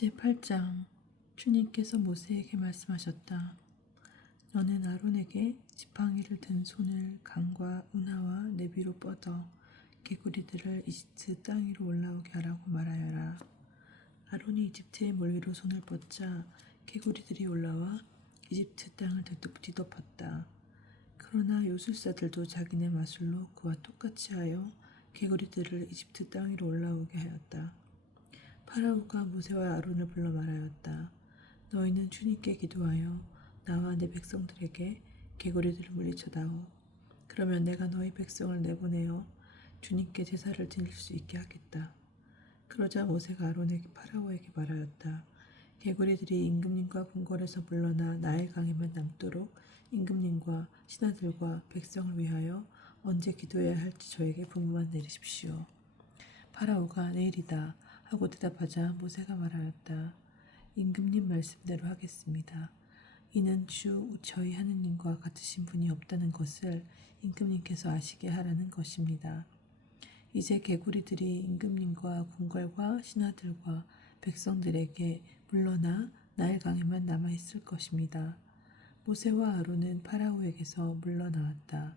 제8장 주님께서 모세에게 말씀하셨다. 너는 아론에게 지팡이를 든 손을 강과 운하와 내비로 뻗어 개구리들을 이집트 땅 위로 올라오게 하라고 말하여라. 아론이 이집트의 물 위로 손을 뻗자 개구리들이 올라와 이집트 땅을 뒤덮었다. 그러나 요술사들도 자기네 마술로 그와 똑같이 하여 개구리들을 이집트 땅 위로 올라오게 하였다. 파라오가 모세와 아론을 불러 말하였다. 너희는 주님께 기도하여 나와 내 백성들에게 개구리들을 물리쳐다오. 그러면 내가 너희 백성을 내보내어 주님께 제사를 드릴 수 있게 하겠다. 그러자 모세가 아론에게 파라오에게 말하였다. 개구리들이 임금님과 궁궐에서 물러나 나일 강에만 남도록 임금님과 신하들과 백성을 위하여 언제 기도해야 할지 저에게 분부만 내리십시오. 파라오가 내일이다 하고 대답하자 모세가 말하였다. 임금님 말씀대로 하겠습니다. 이는 주 저희 하느님과 같으신 분이 없다는 것을 임금님께서 아시게 하라는 것입니다. 이제 개구리들이 임금님과 궁궐과 신하들과 백성들에게 물러나 나일강에만 남아있을 것입니다. 모세와 아론은 파라오에게서 물러나왔다.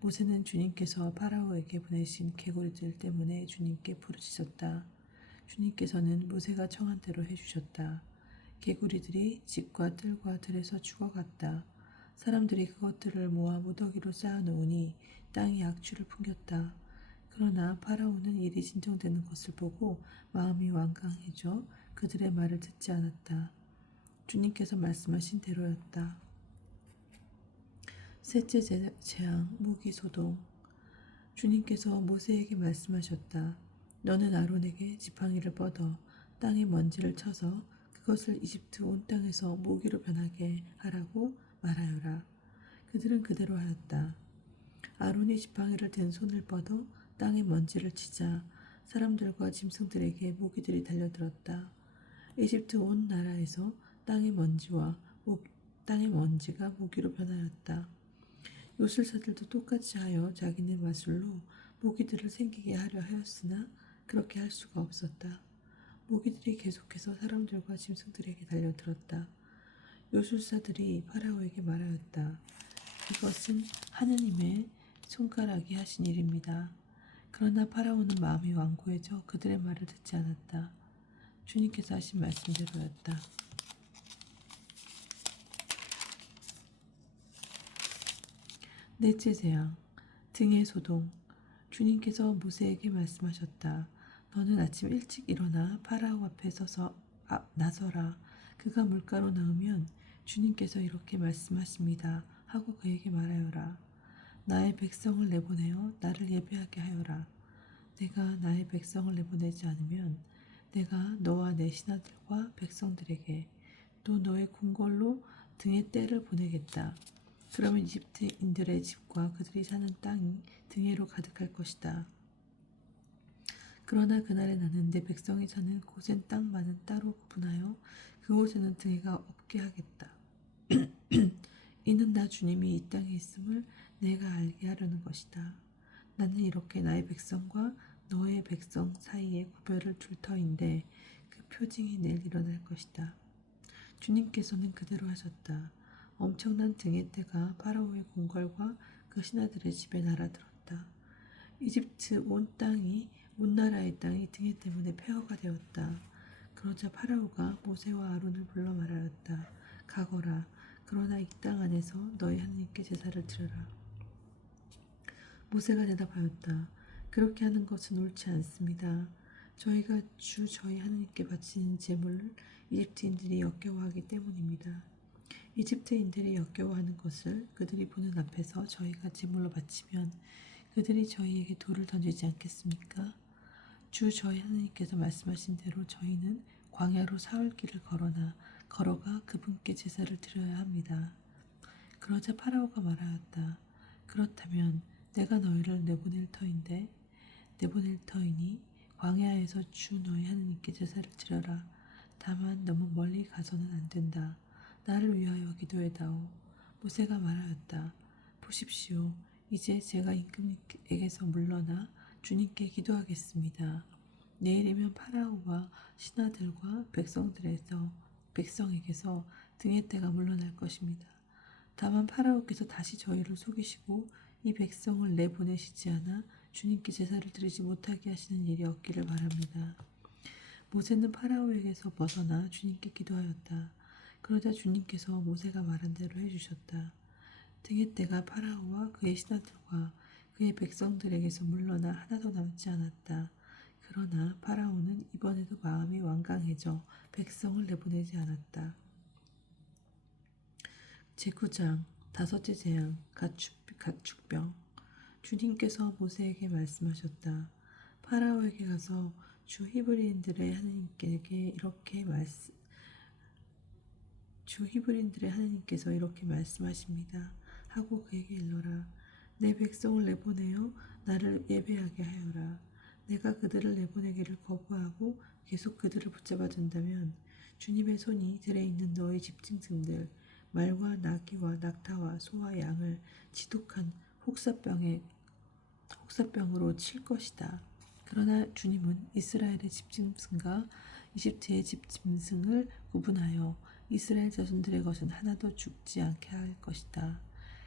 모세는 주님께서 파라오에게 보내신 개구리들 때문에 주님께 부르짖었다. 주님께서는 모세가 청한 대로 해주셨다. 개구리들이 집과 뜰과 들에서 죽어갔다. 사람들이 그것들을 모아 무더기로 쌓아놓으니 땅이 악취를 풍겼다. 그러나 파라오는 일이 진정되는 것을 보고 마음이 완강해져 그들의 말을 듣지 않았다. 주님께서 말씀하신 대로였다. 셋째 재앙 무기소동. 주님께서 모세에게 말씀하셨다. 너는 아론에게 지팡이를 뻗어 땅에 먼지를 쳐서 그것을 이집트 온 땅에서 모기로 변하게 하라고 말하여라. 그들은 그대로 하였다. 아론이 지팡이를 든 손을 뻗어 땅에 먼지를 치자 사람들과 짐승들에게 모기들이 달려들었다. 이집트 온 나라에서 땅의 먼지가 모기로 변하였다. 요술사들도 똑같이 하여 자기네 마술로 모기들을 생기게 하려 하였으나 그렇게 할 수가 없었다. 모기들이 계속해서 사람들과 짐승들에게 달려들었다. 요술사들이 파라오에게 말하였다. 이것은 하느님의 손가락이 하신 일입니다. 그러나 파라오는 마음이 완고해져 그들의 말을 듣지 않았다. 주님께서 하신 말씀대로였다. 넷째 재앙 등의 소동. 주님께서 모세에게 말씀하셨다. 너는 아침 일찍 일어나 파라오 앞에 서서 나서라. 그가 물가로 나오면 주님께서 이렇게 말씀하십니다 하고 그에게 말하여라. 나의 백성을 내보내어 나를 예배하게 하여라. 내가 나의 백성을 내보내지 않으면 내가 너와 내 신하들과 백성들에게 또 너의 궁궐로 등의 떼를 보내겠다. 그러면 이집트인들의 집과 그들이 사는 땅이 등에로 가득할 것이다. 그러나 그날에 나는 내 백성이 사는 고센 땅만은 따로 구분하여 그곳에는 등에가 없게 하겠다. 이는 나 주님이 이 땅에 있음을 내가 알게 하려는 것이다. 나는 이렇게 나의 백성과 너의 백성 사이에 구별을 둘 터인데 그 표징이 내일 일어날 것이다. 주님께서는 그대로 하셨다. 엄청난 등의 떼가 파라오의 궁궐과 그 신하들의 집에 날아들었다. 이집트 온 나라의 땅이 등의 때문에 폐허가 되었다. 그러자 파라오가 모세와 아론을 불러 말하였다. 가거라. 그러나 이 땅 안에서 너희 하느님께 제사를 드려라. 모세가 대답하였다. 그렇게 하는 것은 옳지 않습니다. 저희가 저희 하느님께 바치는 제물을 이집트인들이 역겨워하기 때문입니다. 이집트인들이 역겨워하는 것을 그들이 보는 앞에서 저희가 제물로 바치면 그들이 저희에게 돌을 던지지 않겠습니까? 저희 하느님께서 말씀하신 대로 저희는 광야로 사흘길을 걸어가 그분께 제사를 드려야 합니다. 그러자 파라오가 말하였다. 그렇다면 내가 너희를 내보낼 터이니 광야에서 너희 하느님께 제사를 드려라. 다만 너무 멀리 가서는 안 된다. 나를 위하여 기도해다오. 모세가 말하였다. 보십시오. 이제 제가 임금님에게서 물러나 주님께 기도하겠습니다. 내일이면 파라오와 신하들과 백성에게서 등의 때가 물러날 것입니다. 다만 파라오께서 다시 저희를 속이시고 이 백성을 내보내시지 않아 주님께 제사를 드리지 못하게 하시는 일이 없기를 바랍니다. 모세는 파라오에게서 벗어나 주님께 기도하였다. 그러자 주님께서 모세가 말한 대로 해주셨다. 등의 때가 파라오와 그의 신하들과 그의 백성들에게서 물러나 하나도 남지 않았다. 그러나 파라오는 이번에도 마음이 완강해져 백성을 내보내지 않았다. 제9장 다섯째 재앙 가축병. 주님께서 모세에게 말씀하셨다. 파라오에게 가서 주 히브리인들의 하나님께서 이렇게 말씀하십니다. 하고 그에게 일러라. 내 백성을 내보내어 나를 예배하게 하여라. 내가 그들을 내보내기를 거부하고 계속 그들을 붙잡아 둔다면 주님의 손이 들에 있는 너의 집짐승들 말과 나귀와 낙타와 소와 양을 지독한 혹사병으로 칠 것이다. 그러나 주님은 이스라엘의 집짐승과 이집트의 집짐승을 구분하여 이스라엘 자손들의 것은 하나도 죽지 않게 할 것이다.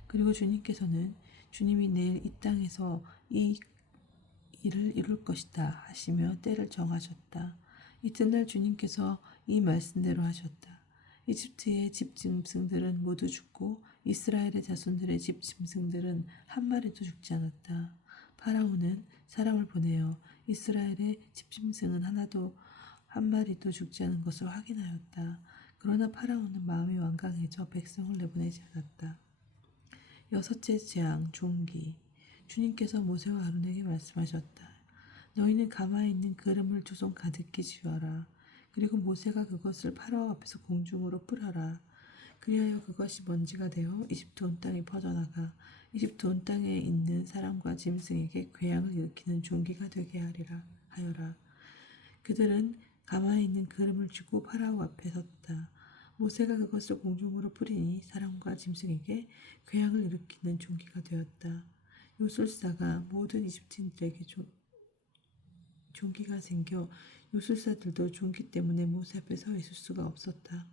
그리고 주님이 내일 이 땅에서 이 일을 이룰 것이다 하시며 때를 정하셨다. 이튿날 주님께서 이 말씀대로 하셨다. 이집트의 집짐승들은 모두 죽고 이스라엘의 자손들의 집짐승들은 한 마리도 죽지 않았다. 파라오는 사람을 보내어 이스라엘의 집짐승은 한 마리도 죽지 않은 것을 확인하였다. 그러나 파라오는 마음이 완강해져 백성을 내보내지 않았다. 여섯째 재앙 종기. 주님께서 모세와 아론에게 말씀하셨다. 너희는 가마에 있는 기름을 두 손 가득히 쥐어라. 그리고 모세가 그것을 파라오 앞에서 공중으로 뿌려라. 그리하여 그것이 먼지가 되어 이집트 온 땅에 퍼져나가 이집트 온 땅에 있는 사람과 짐승에게 괴양을 일으키는 종기가 되게 하여라. 그들은 가마에 있는 기름을 쥐고 파라오 앞에 섰다. 모세가 그것을 공중으로 뿌리니 사람과 짐승에게 괴양을 일으키는 종기가 되었다. 요술사가 모든 이집트인들에게 종기가 생겨 요술사들도 종기 때문에 모세 앞에 서 있을 수가 없었다.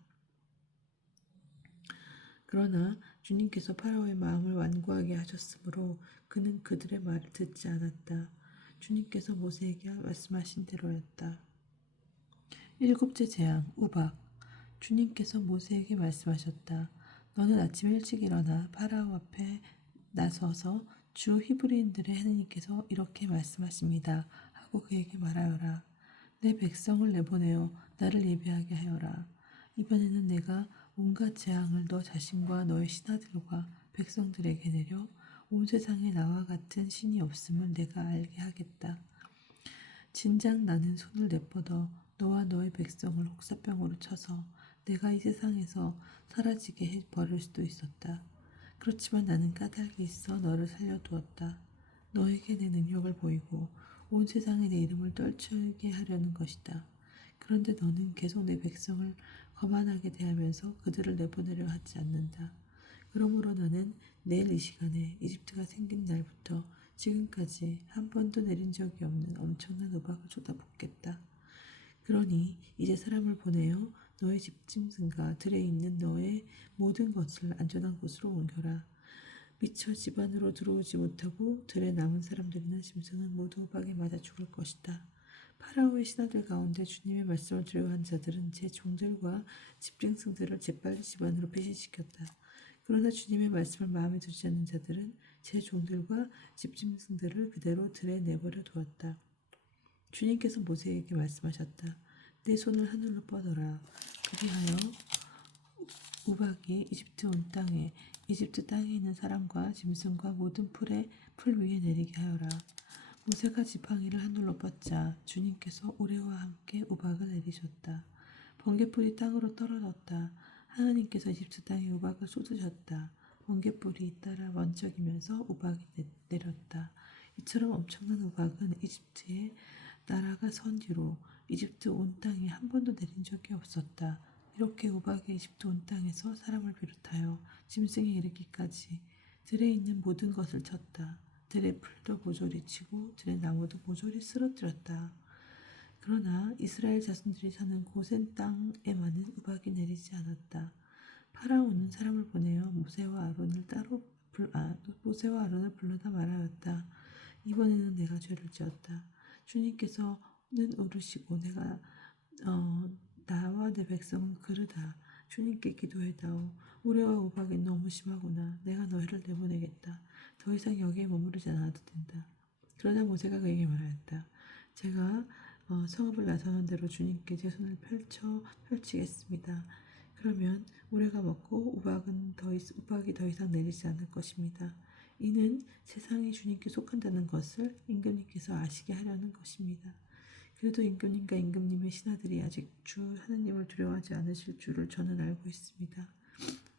그러나 주님께서 파라오의 마음을 완고하게 하셨으므로 그는 그들의 말을 듣지 않았다. 주님께서 모세에게 말씀하신 대로였다. 일곱째 재앙 우박. 주님께서 모세에게 말씀하셨다. 너는 아침 일찍 일어나 파라오 앞에 나서서 주 히브리인들의 하나님께서 이렇게 말씀하십니다. 하고 그에게 말하여라. 내 백성을 내보내어 나를 예배하게 하여라. 이번에는 내가 온갖 재앙을 너 자신과 너의 신하들과 백성들에게 내려 온 세상에 나와 같은 신이 없음을 내가 알게 하겠다. 진작 나는 손을 내뻗어 너와 너의 백성을 혹사병으로 쳐서 내가 이 세상에서 사라지게 해 버릴 수도 있었다. 그렇지만 나는 까닭이 있어 너를 살려두었다. 너에게 내 능력을 보이고 온 세상에 내 이름을 떨치게 하려는 것이다. 그런데 너는 계속 내 백성을 거만하게 대하면서 그들을 내보내려 하지 않는다. 그러므로 나는 내일 이 시간에 이집트가 생긴 날부터 지금까지 한 번도 내린 적이 없는 엄청난 우박을 쏟아붓겠다. 그러니 이제 사람을 보내어 너의 집짐승과 들에 있는 너의 모든 것을 안전한 곳으로 옮겨라. 미처 집 안으로 들어오지 못하고 들에 남은 사람들이나 짐승은 모두 우박에 맞아 죽을 것이다. 파라오의 신하들 가운데 주님의 말씀을 두려워한 자들은 제 종들과 집짐승들을 재빨리 집 안으로 배신시켰다. 그러나 주님의 말씀을 마음에 두지 않는 자들은 제 종들과 집짐승들을 그대로 들에 내버려 두었다. 주님께서 모세에게 말씀하셨다. 내 손을 하늘로 뻗어라. 그리하여 우박이 이집트 땅에 있는 사람과 짐승과 모든 풀 위에 내리게 하여라. 모세가 지팡이를 하늘로 뻗자 주님께서 우레와 함께 우박을 내리셨다. 번개불이 땅으로 떨어졌다. 하나님께서 이집트 땅에 우박을 쏟으셨다. 번개불이 잇따라 번쩍이면서 우박이 내렸다. 이처럼 엄청난 우박은 이집트의 나라가 선 뒤로 이집트 온 땅에 한 번도 내린 적이 없었다. 이렇게 우박이 이집트 온 땅에서 사람을 비롯하여 짐승에 이르기까지 들에 있는 모든 것을 쳤다. 들의 풀도 모조리 치고 들의 나무도 모조리 쓰러뜨렸다. 그러나 이스라엘 자손들이 사는 고센 땅에만은 우박이 내리지 않았다. 파라오는 사람을 보내어 모세와 아론을 불러다 말하였다. 이번에는 내가 죄를 지었다. 주님께서는 울으시고 나와 내 백성은 그르다. 주님께 기도해다오. 우레와 우박이 너무 심하구나. 내가 너희를 내보내겠다. 더 이상 여기에 머무르지 않아도 된다. 그러나 모세가 그에게 말하였다. 제가 성읍을 나서는 대로 주님께 제 손을 펼치겠습니다. 그러면 우레가 먹고 우박이 더 이상 내리지 않을 것입니다. 이는 세상이 주님께 속한다는 것을 임금님께서 아시게 하려는 것입니다. 그래도 임금님과 임금님의 신하들이 아직 주 하나님을 두려워하지 않으실 줄을 저는 알고 있습니다.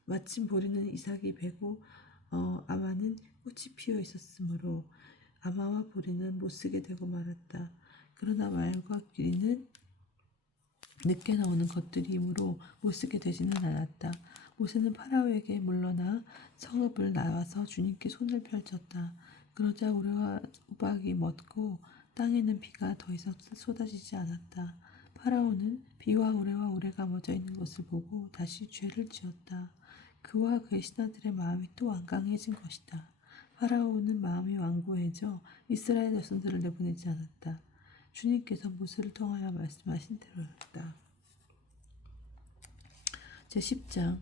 마침 보리는 이삭이 베고 아마는 꽃이 피어 있었으므로 아마와 보리는 못 쓰게 되고 말았다. 그러나 말과 귀리는 늦게 나오는 것들이므로 못 쓰게 되지는 않았다. 모세는 파라오에게 물러나 성읍을 나와서 주님께 손을 펼쳤다. 그러자 우레와 우박이 멎고 땅에는 비가 더 이상 쏟아지지 않았다. 파라오는 비와 우레가 멎어 있는 것을 보고 다시 죄를 지었다. 그와 그의 신하들의 마음이 또 완강해진 것이다. 파라오는 마음이 완고해져 이스라엘 자손들을 내보내지 않았다. 주님께서 모세를 통하여 말씀하신 대로였다. 제10장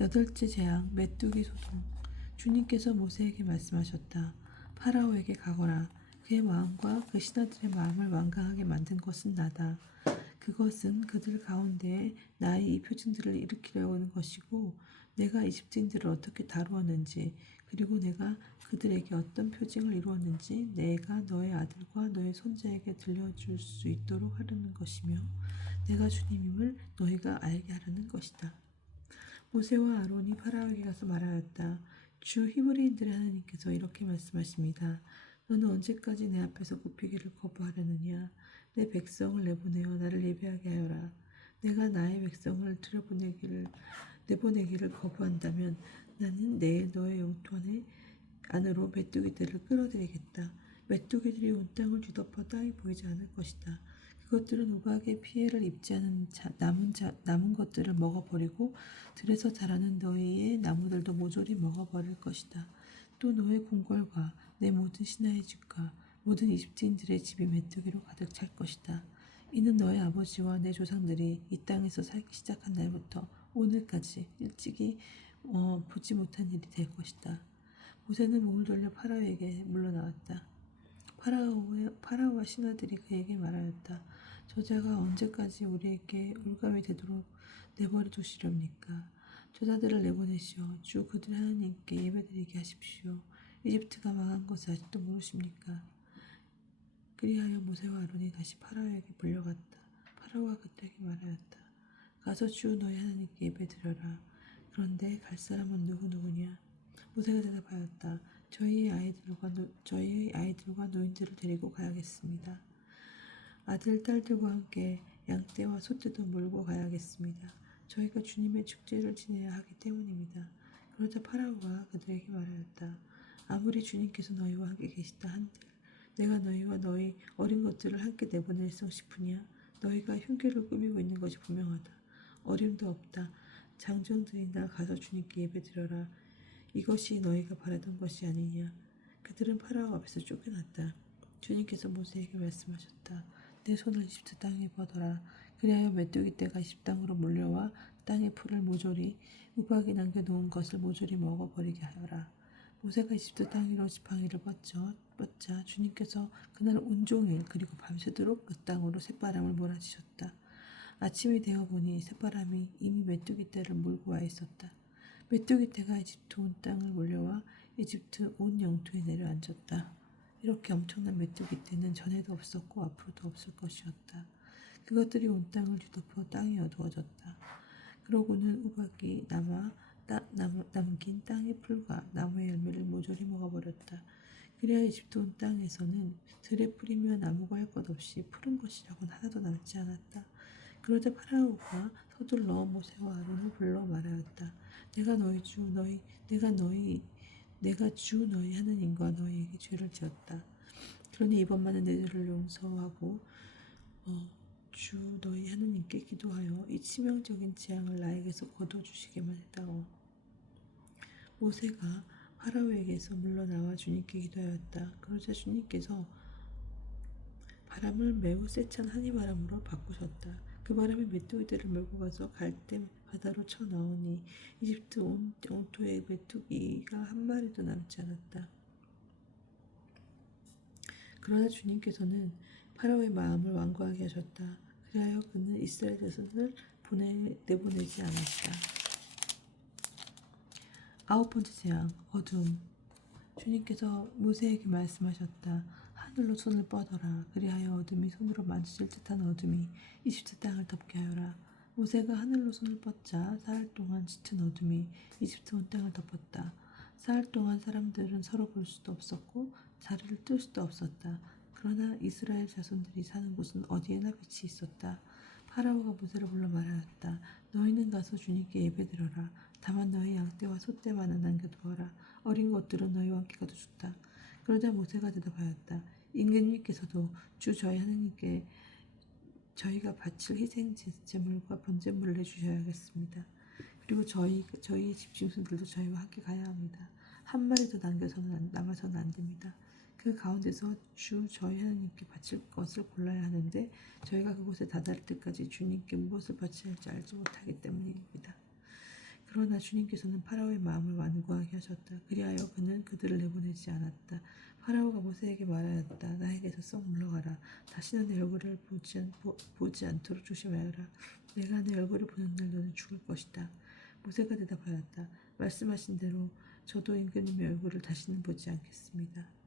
여덟째 재앙 메뚜기 소동. 주님께서 모세에게 말씀하셨다. 파라오에게 가거라. 그의 마음과 그 신하들의 마음을 완강하게 만든 것은 나다. 그것은 그들 가운데에 나의 이 표징들을 일으키려고 하는 것이고 내가 이집트인들을 어떻게 다루었는지 그리고 내가 그들에게 어떤 표징을 이루었는지 내가 너의 아들과 너의 손자에게 들려줄 수 있도록 하려는 것이며 내가 주님임을 너희가 알게 하려는 것이다. 모세와 아론이 파라오에게 가서 말하였다. 주 히브리인들의 하나님께서 이렇게 말씀하십니다. 너는 언제까지 내 앞에서 굽히기를 거부하려느냐. 내 백성을 내보내어 나를 예배하게 하여라. 내가 나의 백성을 내보내기를 거부한다면 나는 내일 너의 용토 안으로 메뚜기들을 끌어들이겠다. 메뚜기들이 온 땅을 뒤덮어 땅이 보이지 않을 것이다. 그것들은 우박의 피해를 입지 않은 남은 것들을 먹어버리고 들에서 자라는 너희의 나무들도 모조리 먹어버릴 것이다. 또 너의 궁궐과 내 모든 신하의 집과 모든 이집트인들의 집이 메뚜기로 가득 찰 것이다. 이는 너의 아버지와 내 조상들이 이 땅에서 살기 시작한 날부터 오늘까지 일찍이 보지 못한 일이 될 것이다. 모세는 몸을 돌려 파라오에게 물러나왔다. 파라오와 신하들이 그에게 말하였다. 저자가 언제까지 우리에게 올감이 되도록 내버려 두시렵니까? 저자들을 내보내시어 주 그들 하나님께 예배드리게 하십시오. 이집트가 망한 것을 아직도 모르십니까? 그리하여 모세와 아론이 다시 파라오에게 불려갔다. 파라오가 그들에게 말하였다. 가서 주 너희 하나님께 예배드려라. 그런데 갈 사람은 누구냐? 모세가 대답하였다. 저희의 아이들과 노인들을 데리고 가야겠습니다. 아들, 딸들과 함께 양떼와 소떼도 몰고 가야겠습니다. 저희가 주님의 축제를 지내야 하기 때문입니다. 그러자 파라오가 그들에게 말하였다. 아무리 주님께서 너희와 함께 계시다 한들 내가 너희와 너희 어린 것들을 함께 내보낼성 싶으냐? 너희가 흉계를 꾸미고 있는 것이 분명하다. 어림도 없다. 장정들이나 가서 주님께 예배드려라. 이것이 너희가 바라던 것이 아니냐. 그들은 파라오 앞에서 쫓겨났다. 주님께서 모세에게 말씀하셨다. 내 손을 이집트 땅에 뻗어라. 그리하여 메뚜기 떼가 이집트 땅으로 몰려와 땅의 풀을 모조리 우박이 남겨놓은 것을 모조리 먹어버리게 하여라. 모세가 이집트 땅 위로 지팡이를 뻗자 주님께서 그날 온종일 그리고 밤새도록 그 땅으로 쇳바람을 몰아치셨다. 아침이 되어 보니 쇳바람이 이미 메뚜기 떼를 몰고 와 있었다. 메뚜기 떼가 이집트 온 땅을 몰려와 이집트 온 영토에 내려앉았다. 이렇게 엄청난 메뚜기 떼는 전에도 없었고 앞으로도 없을 것이었다. 그것들이 온 땅을 뒤덮어 땅이 어두워졌다. 그러고는 우박이 남긴 땅의 풀과 나무의 열매를 모조리 먹어버렸다. 그래야 이집트 온 땅에서는 들에 풀이며 나무가 할 것 없이 푸른 것이라고는 하나도 남지 않았다. 그러자 파라오가 서둘러 모세와 아론을 불러 말하였다. 내가 주 너희 하나님과 너희에게 죄를 지었다. 그러니 이번만은 내 죄를 용서하고 주 너희 하느님께 기도하여 이 치명적인 재앙을 나에게서 거둬주시기만 했다고. 모세가 파라오에게서 물러나와 주님께 기도하였다. 그러자 주님께서 바람을 매우 세찬 한이바람으로 바꾸셨다. 그 바람이 메뚜기들을 몰고 가서 갈대 바다로 쳐넣으니 이집트 온 영토에 메뚜기가 한 마리도 남지 않았다. 그러나 주님께서는 파라오의 마음을 완고하게 하셨다. 그리하여 그는 이스라엘 자손을 내보내지 않았다. 아홉 번째 재앙, 어둠. 주님께서 모세에게 말씀하셨다. 하늘로 손을 뻗어라. 그리하여 어둠이 손으로 만져질 듯한 어둠이 이집트 땅을 덮게 하여라. 모세가 하늘로 손을 뻗자 사흘 동안 짙은 어둠이 이집트 온 땅을 덮었다. 사흘 동안 사람들은 서로 볼 수도 없었고 자리를 뜰 수도 없었다. 그러나 이스라엘 자손들이 사는 곳은 어디에나 빛이 있었다. 파라오가 모세를 불러 말하였다. 너희는 가서 주님께 예배드려라. 다만 너희 양떼와 소떼만은 남겨두어라. 어린 것들은 너희와 함께 가도 좋다. 그러자 모세가 대답하였다. 임금님께서도 주 저희 하느님께 저희가 바칠 희생 제물과 번제물을 내주셔야겠습니다. 그리고 저희의 집짐승들도 저희와 함께 가야 합니다. 한 마리도 남아서는 안 됩니다. 그 가운데서 주 저희 하나님께 바칠 것을 골라야 하는데 저희가 그곳에 다다를 때까지 주님께 무엇을 바쳐야 할지 알지 못하기 때문입니다. 그러나 주님께서는 파라오의 마음을 완고하게 하셨다. 그리하여 그는 그들을 내보내지 않았다. 파라오가 모세에게 말하였다. 나에게서 썩 물러가라. 다시는 내 얼굴을 보지 않도록 조심하여라. 내가 내 얼굴을 보는 날 너는 죽을 것이다. 모세가 대답하였다. 말씀하신 대로 저도 임금님의 얼굴을 다시는 보지 않겠습니다.